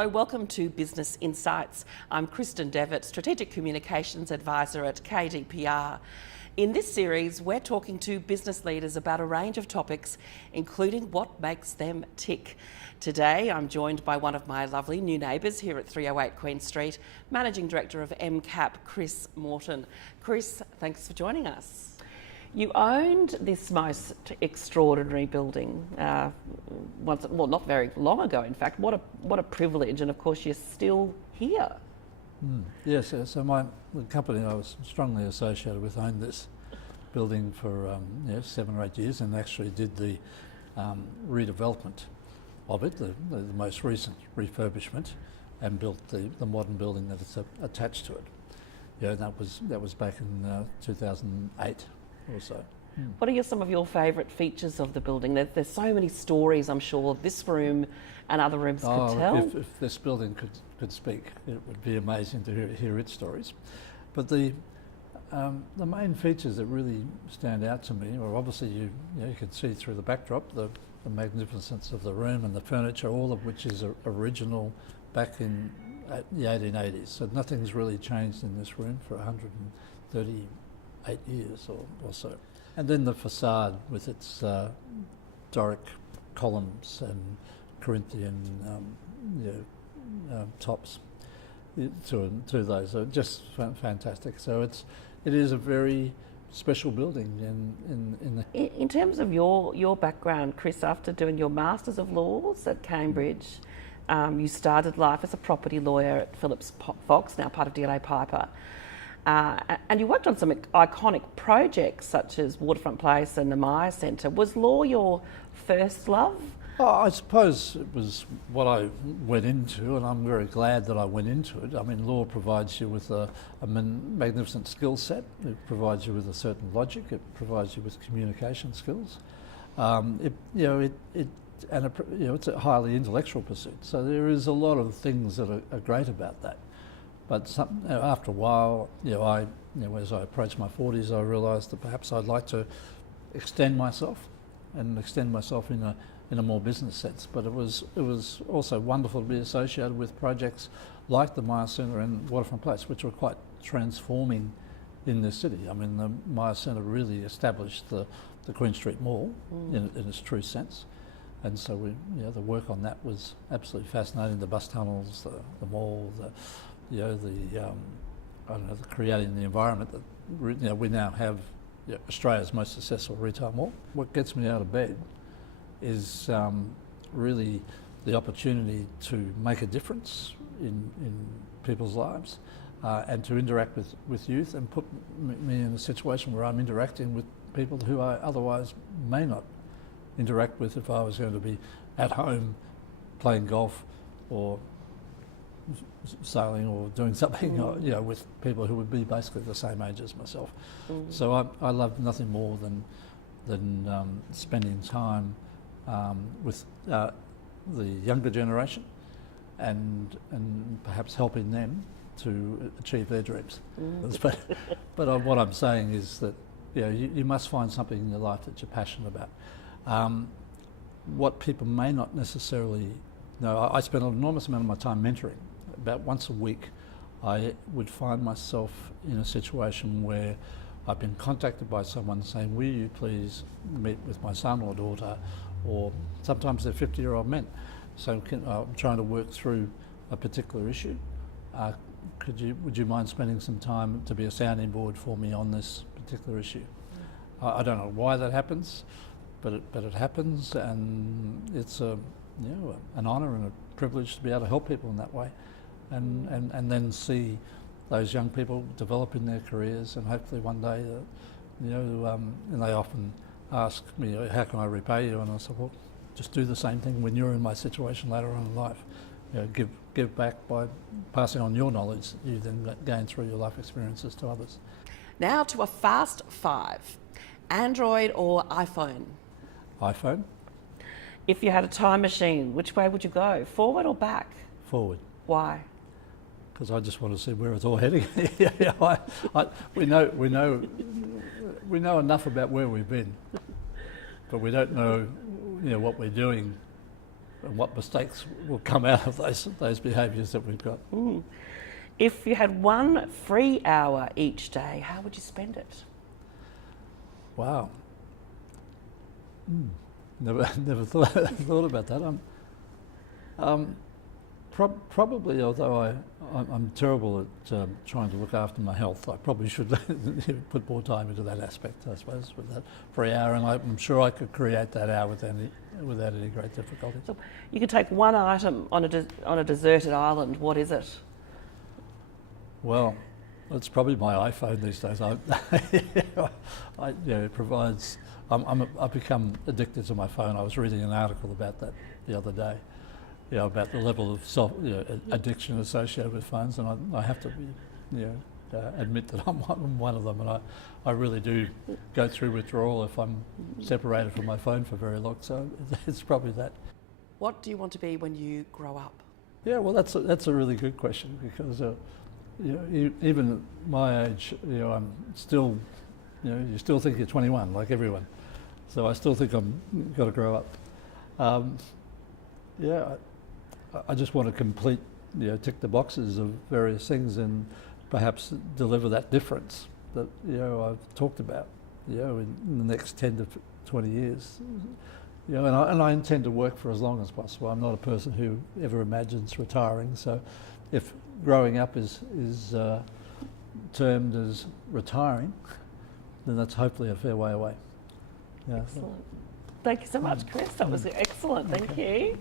Hello, welcome to Business Insights. I'm Kristin, Devitt, Strategic Communications Advisor at KDPR. In this series, we're talking to business leaders about a range of topics, including what makes them tick. Today, I'm joined by one of my lovely new neighbours here at 308 Queen Street, Managing Director of MCAP, Chris Morton. Chris, thanks for joining us. You owned this most extraordinary building not very long ago, in fact. What a privilege, and of course you're still here. Yes, so the company I was strongly associated with owned this building for 7 or 8 years, and actually did the redevelopment of it, the most recent refurbishment, and built the modern building that is attached to it. Yeah, that was back in 2008 or so. What are some of your favourite features of the building? There's so many stories, I'm sure, this room and other rooms could tell. If this building could speak, it would be amazing to hear its stories. But the main features that really stand out to me are obviously you can see through the backdrop the magnificence of the room and the furniture, all of which is original back in the 1880s. So nothing's really changed in this room for 138 years or so. And then the facade with its Doric columns and Corinthian tops to those are just fantastic. So it is a very special building in terms of your background, Chris. After doing your Masters of Laws at Cambridge, you started life as a property lawyer at Phillips Fox, now part of DLA Piper. And you worked on some iconic projects such as Waterfront Place and the Myer Centre. Was law your first love? I suppose it was what I went into, and I'm very glad that I went into it. I mean, law provides you with a magnificent skill set. It provides you with a certain logic. It provides you with communication skills. It's a highly intellectual pursuit. So there is a lot of things that are great about that. But after a while, as I approached my 40s, I realised that perhaps I'd like to extend myself in a more business sense. But it was also wonderful to be associated with projects like the Myer Centre and Waterfront Place, which were quite transforming in this city. I mean, the Myer Centre really established the Queen Street Mall in its true sense. And so the work on that was absolutely fascinating. The bus tunnels, the mall, creating the environment that we now have Australia's most successful retail mall. What gets me out of bed is really the opportunity to make a difference in people's lives and to interact with youth and put me in a situation where I'm interacting with people who I otherwise may not interact with if I was going to be at home playing golf or sailing or doing something with people who would be basically the same age as myself. So I love nothing more than spending time with the younger generation and perhaps helping them to achieve their dreams. But what I'm saying is that you must find something in your life that you're passionate about. What people may not necessarily know, I spend an enormous amount of my time mentoring. About once a week, I would find myself in a situation where I've been contacted by someone saying, will you please meet with my son or daughter, or sometimes they're 50-year-old men. So I'm trying to work through a particular issue. Would you mind spending some time to be a sounding board for me on this particular issue? I don't know why that happens, but it happens, and it's an honour and a privilege to be able to help people in that way. And then see those young people develop in their careers, and hopefully one day, and they often ask me, how can I repay you? And I say, well, just do the same thing when you're in my situation later on in life. Give back by passing on your knowledge that you then gain through your life experiences to others. Now to a fast five. Android or iPhone? iPhone. If you had a time machine, which way would you go? Forward or back? Forward. Why? Because I just want to see where it's all heading. We know enough about where we've been, but we don't know, what we're doing and what mistakes will come out of those behaviours that we've got. If you had 1 free hour each day, how would you spend it? Wow. Never thought about that. Probably, although I'm terrible at trying to look after my health, I probably should put more time into that aspect, I suppose, with that free hour, and I'm sure I could create that hour without any great difficulty. So you could take one item on a deserted island. What is it? Well, it's probably my iPhone these days. It provides. I've become addicted to my phone. I was reading an article about that the other day. About the level of addiction associated with phones, and I have to admit that I'm one of them, and I really do go through withdrawal if I'm separated from my phone for very long. So it's probably that. What do you want to be when you grow up? Yeah, well, that's a really good question, because even at my age, I'm still, you still think you're 21 like everyone, so I still think I'm got to grow up. I just want to complete, tick the boxes of various things and perhaps deliver that difference that I've talked about, in the next 10 to 20 years. And I intend to work for as long as possible. I'm not a person who ever imagines retiring. So, if growing up is termed as retiring, then that's hopefully a fair way away. Yeah. Excellent. Thank you so much, Chris. That was excellent. Thank you.